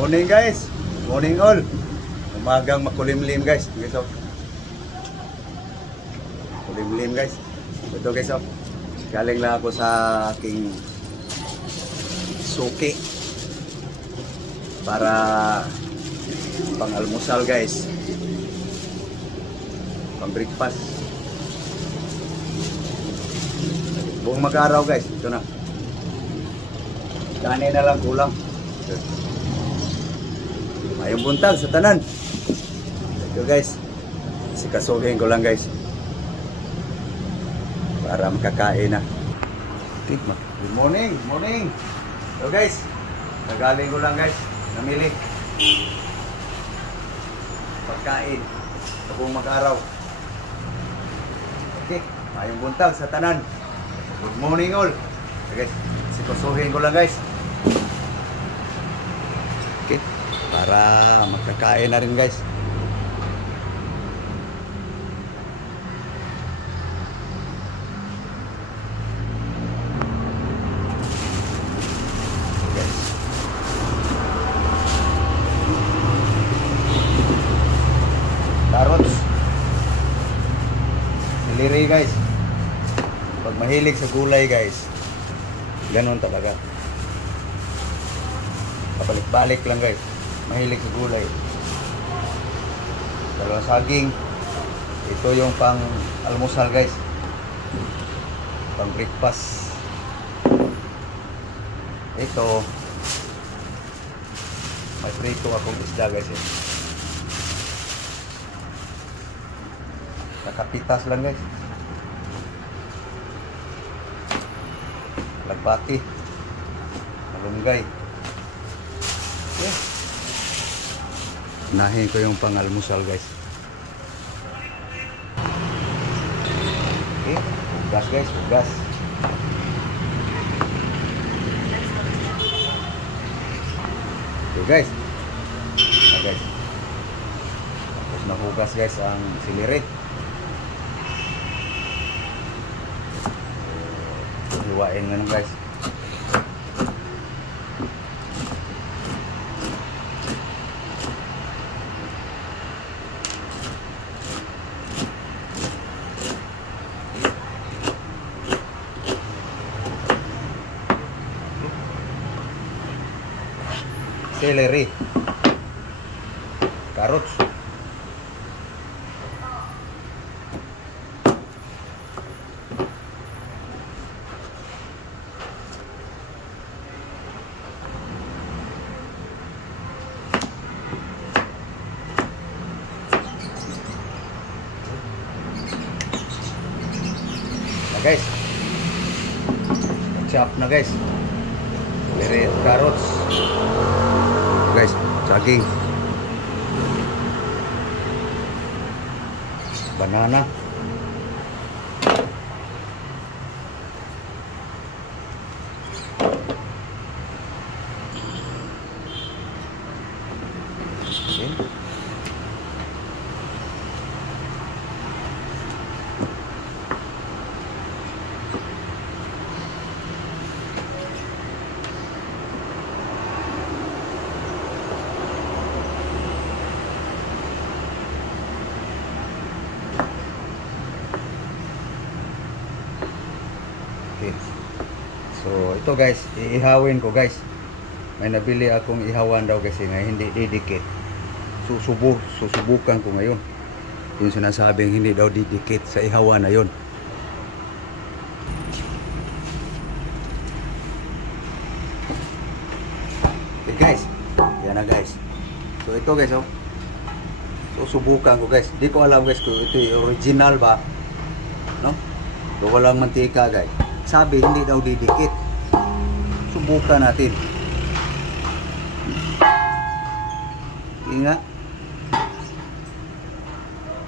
Morning guys. Morning all. Umagang makulimlim guys. Guys, oh. Kulimlim guys. Ito guys, oh. Galing lang ako sa aking suki para pang-almusal guys. Pang-breakfast. Buong mag-araw guys. Ito na. Kani na lang kulang. Mayong buntag sa tanan. Ito guys. Sikasuhin ko lang guys. Para makakain na. Okay. Good morning. Morning. So guys. Nagaling ko lang guys. Namili. Pagkain. Sa buong mag-araw. Okay. Mayong buntag sa tanan. Good morning all. Okay guys. Sikasuhin ko lang guys. Okay. Para magkakain na rin guys. Guys. Carrots. Celery guys. Pag mahilig sa gulay guys, ganon talaga. Pabalik-balik lang guys. Mahilig sa gulay. Dalawang saging. Ito yung pang almusal guys. Pang breakfast. Ito. May prito akong isda guys. Nakapitas lang guys. Lagbati. Malunggay. Okay. Unahin ko yung pang-almusal guys. Okay. Hugas guys. Hugas. Okay guys. Guys. Tapos nahugas guys ang celery. Hiwain nga guys. Celery, carrots, na guys, chop na guys, celery at carrots. Guys, saging, banana, okay. Okay. So ito guys, iihawin ko guys. May nabili akong ihawan daw kasi nga hindi didikit. Susubukan ko ngayon. Yung sinasabing hindi daw didikit sa ihawan na yun. Okay guys, yan na guys. So ito guys, oh. Susubukan ko guys. Di ko alam guys kung ito yung original ba, no? So walang mantika guys. Sabi hindi daw didikit. Subukan natin. Ingat.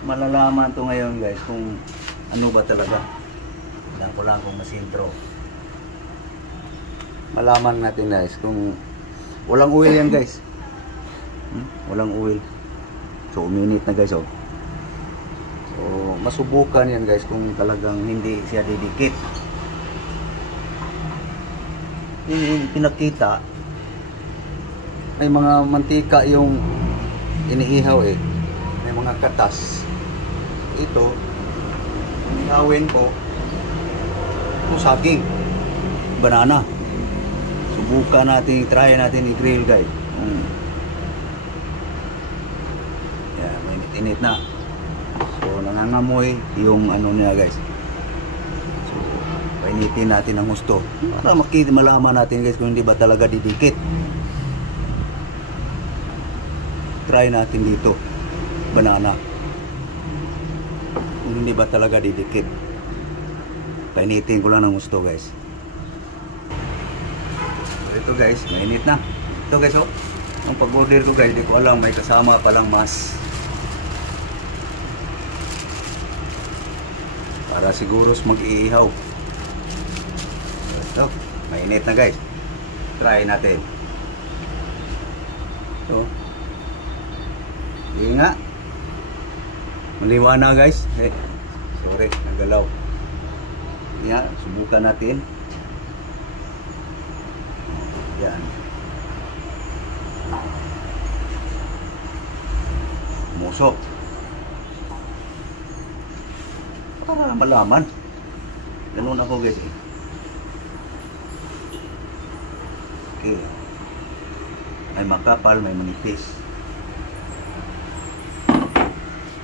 Malalaman to ngayon guys kung ano ba talaga. Alam ko lang kung masintro. Malaman natin guys kung walang oil yan guys. Walang oil. So uminit na guys, oh. So masubukan yan guys kung talagang hindi siya didikit. Yung pinakita may mga mantika yung iniihaw eh. May mga katas. Ito, ihawin ko ito saging, banana. Subukan natin, try natin i-grill guys. Yan, mainit-init na. So nangangamoy yung ano niya guys. So painitin natin ng gusto para malaman natin guys kung hindi ba talaga didikit. Try natin dito, banana. Kung hindi ba talaga didikit. Painitin ko lang ng gusto guys. Ito guys, mainit na. Ito guys, oh. Ang pag-order ko guys, di ko alam, may kasama palang mas. Para siguro mag-iihaw. Ito, mainit na guys. Try natin. Ito. Hindi nga. Maliwanag guys. Sorry, nagalaw. Yan, subukan natin. Yan. Musok. Para malaman. Ganun ako guys. Okay. May makapal, may manipis.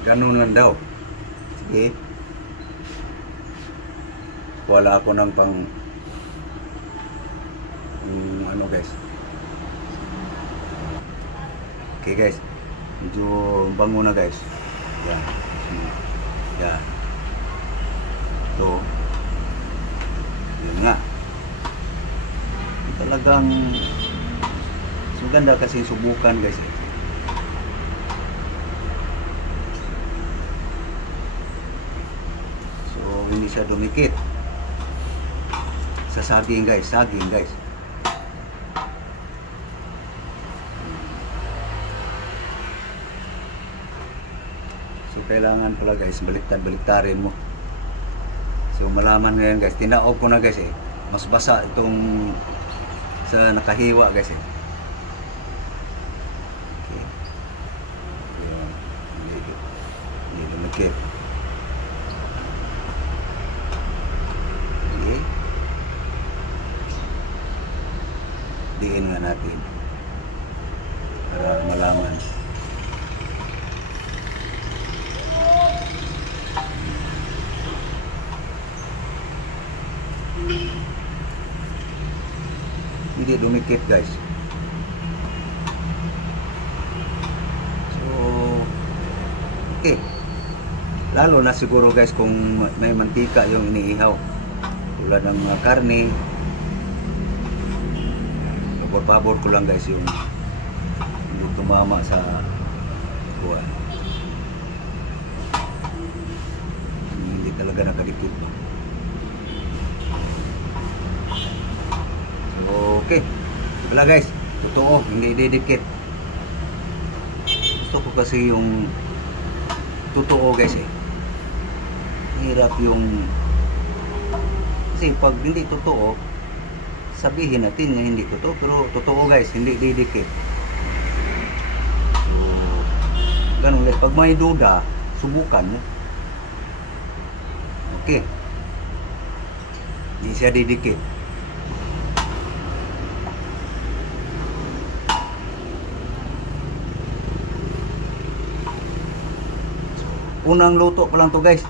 Ganun lang daw. Sige. Wala ako ng pang ano guys. Okay guys, medyo bango na guys. Yan. Yan. Ito. Yan nga. Talagang so ganda kasi subukan guys. So hindi siya dumikit. Sa saging guys, saging guys. So kailangan pala guys, baliktad-baliktarin mo. So malaman ngayon guys, tinaob ko na guys eh. Mas basa itong sa nakahiwa guys eh. Okay. Hindi lumikit. Okay. Diin nga natin para malaman. Hindi dumikit guys. So okay. Lalo na siguro guys kung may mantika yung iniihaw. Tulad ng karne. Pabor ko lang guys yung hindi tumama sa kuha. Hindi talaga nakadikit no? So okay. Wala guys, totoo, hindi didikit. Gusto ko kasi yung totoo guys eh. Hirap yung kasi pag hindi totoo sabihin natin na hindi totoo, pero totoo guys, hindi didikit. So, ganun guys, pag may duda, subukan mo. Okay. Hindi siya didikit. So, unang luto pa lang to guys.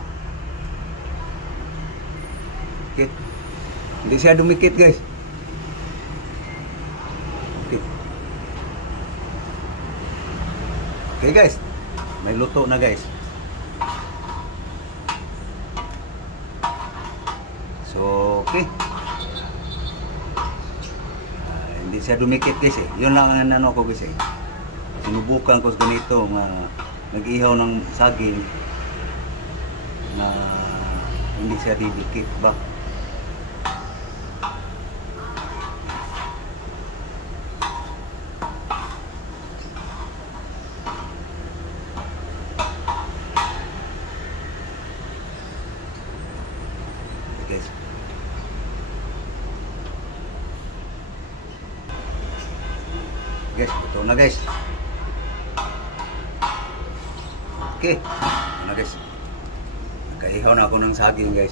Okay. Hindi siya dumikit guys. Okay guys, may luto na guys. So okay. Hindi siya dumikit guys eh. Yun lang ang ano ko guys eh. Sinubukan ko ganito nga nag-ihaw ng saging na hindi siya didikit ba. Guys, ito Ito na guys. Okay. Ito na guys. Nakaihaw na ako ng saging guys.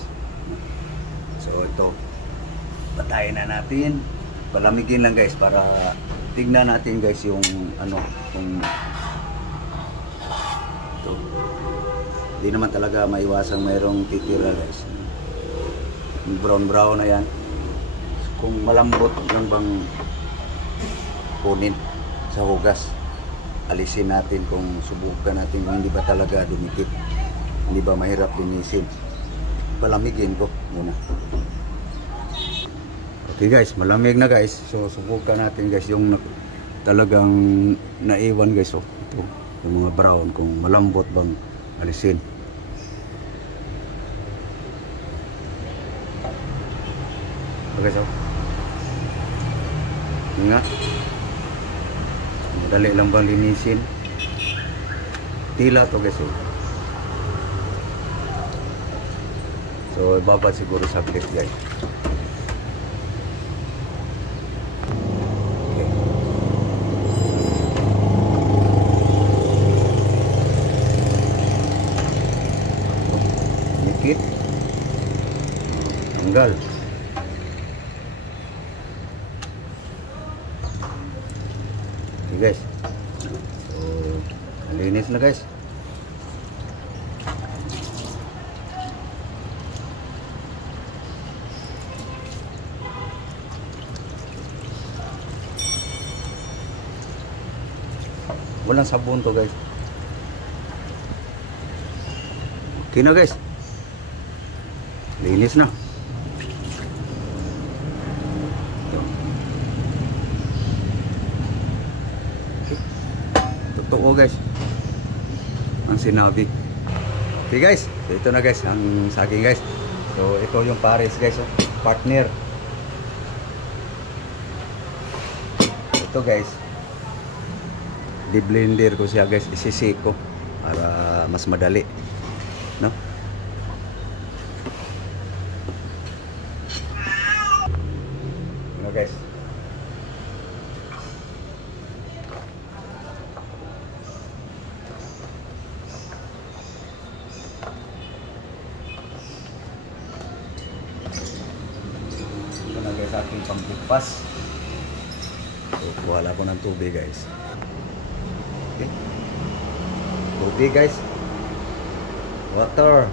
So ito. Patayin na natin. Palamigin lang guys para tignan natin guys yung ano, kung ito. Hindi naman talaga maiwasang mayroong titira guys. Brown na yan. Kung malambot lang bang kunin sa hugas, alisin natin kung subukan natin kung hindi ba talaga dumikit, hindi ba mahirap linisin. Palamigin ko muna. Okay guys, malamig na guys. So subukan natin guys yung talagang naiwan guys. So ito, yung mga brown, kung malambot bang alisin. Okay, so nga madali lang bang linisin. Tila to guys. So ibabad siguro saglit guys. Okay. Dikit tanggal. Guys, so linis na guys. Walang sabon to guys. Okay na guys, linis na. Totoo guys ang sinabi. Okay guys, so ito na guys ang saging guys. So ito yung pares guys, partner. Ito guys, di-blender ko siya guys, isisik ko para mas madali, no? Ano guys, sa aking pang-breakfast. So, wala ko ng tubig guys. Okay. Tubig guys. Water.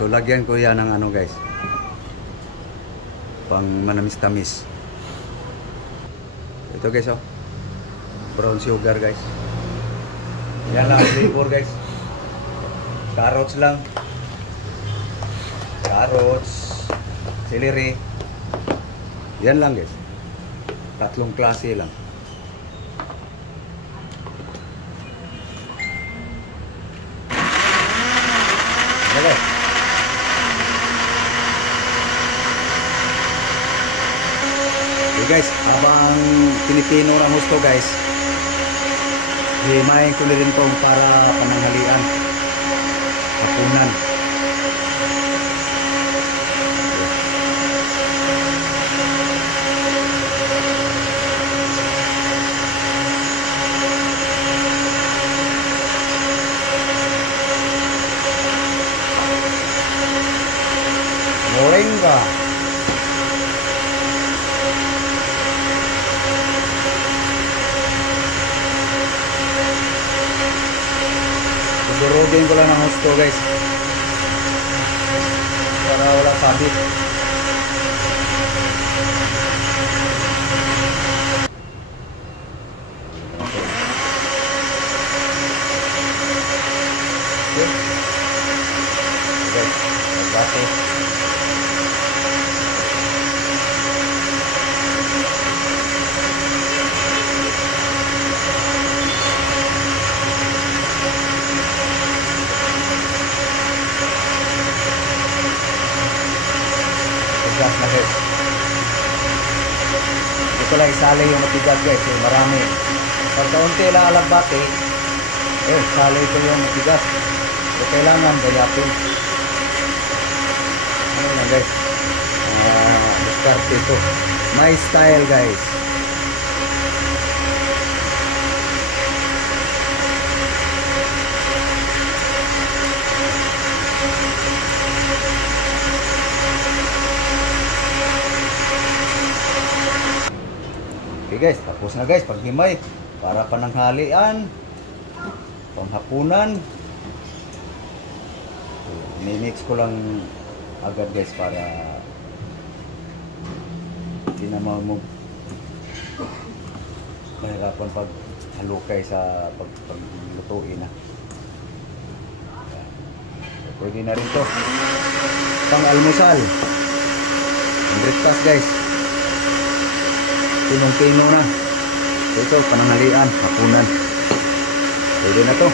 So, lagyan ko yan ng ano guys, pang manamis-tamis. Ito guys, oh. Brown sugar guys. Yan lang flavor guys. Carrots lang. Carrots, celery. Yan lang guys. Tatlong klase lang. Okay. Okay guys, habang Pilipino ang gusto guys, himayin ko na rin po para pananghalian, hapunan. Moringa. Durugin ko lang ng gusto guys para wala sabit. Okay. Bate. Gas na guys. Dito lang isali yung matigas guys, marami. Pag kaunti lang alagbate, sali ito yung matigas. So kailangan bayapin. Ano lang guys, discard ito. My style guys. Tapos na guys, paghimay para pananghalian, panghapunan. So, mimix ko lang agad guys para hindi na mahirapan pag halukay sa paglutuin na. So, pwede na rin to pang almusal. 100 tas guys, pinong-pino na. So ito, pananghalian, hapunan, pwede na to.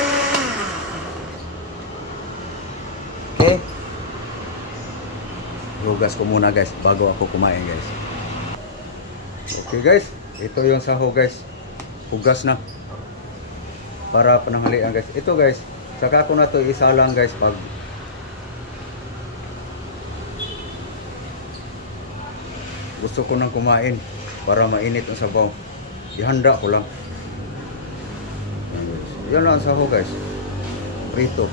Okay, hugas ko muna guys bago ako kumain guys. Okay guys, ito yung saho guys, hugas na para pananghalian guys. Ito guys, saka ko na to isalang guys pag gusto ko nang kumain para mainit ang sabaw. Ihanda ko lang. Yan lang ang saho guys, prito.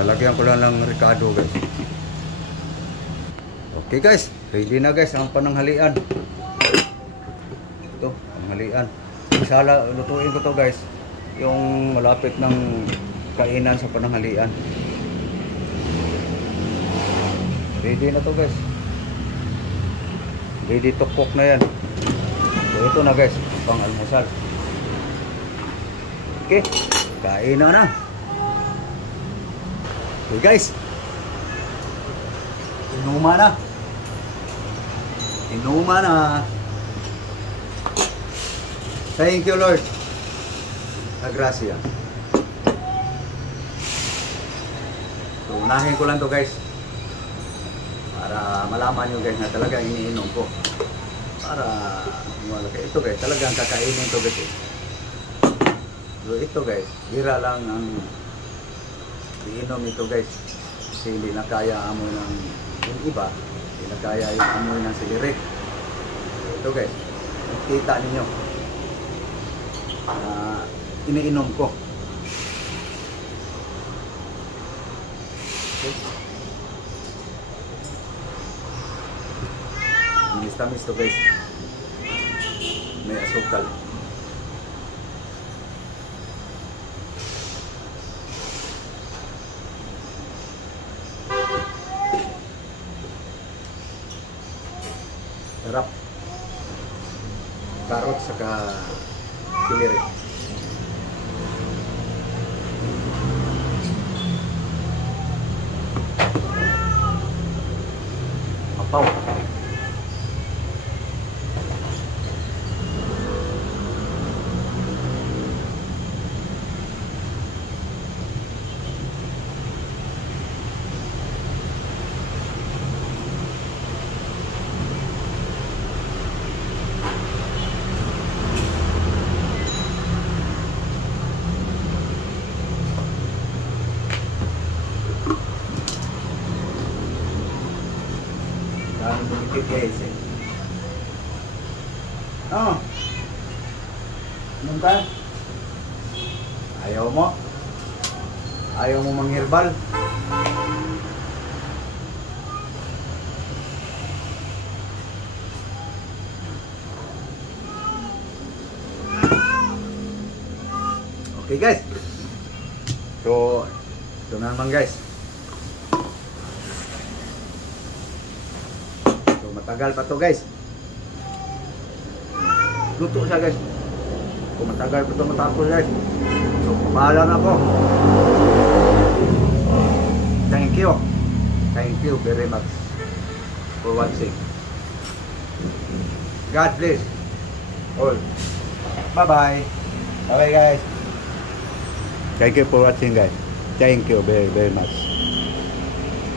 Nalagyan ko lang ng ricado guys. Okay guys, ready na guys ang pananghalian. Ito, pananghalian. Sala, lutuin ko to guys, yung malapit ng kainan sa pananghalian. Ready na to guys. Ready to cook na yan. So ito na guys, pang almusal. Okay, kain na. Okay guys, inuma na. Inuma na. Thank you Lord. Sa grasya. So unahin ko lang to guys, para malaman nyo guys na talaga iniinom ko. Para ito guys, talagang kakainin to guys. So ito guys, bira lang ang iinom ito guys. Kasi hindi na kaya amoy ng yung iba, hindi na kaya yung amoy ng sigaret. So ito guys, kita ninyo na iniinom ko. Okay. Tamis to guys, may asukal. Sarap, karot saka kiliri. Apaw. Guys, oh, ka? Ayaw mo? Ayaw mo mangherbal? Okay guys, so ito na naman guys. Matagal pa to guys. Luto siya guys. Kung matagal pa to matapos guys. So paalam ako. Thank you. Thank you very much for watching. God bless all. Bye bye. Bye bye guys. Thank you for watching guys. Thank you very much.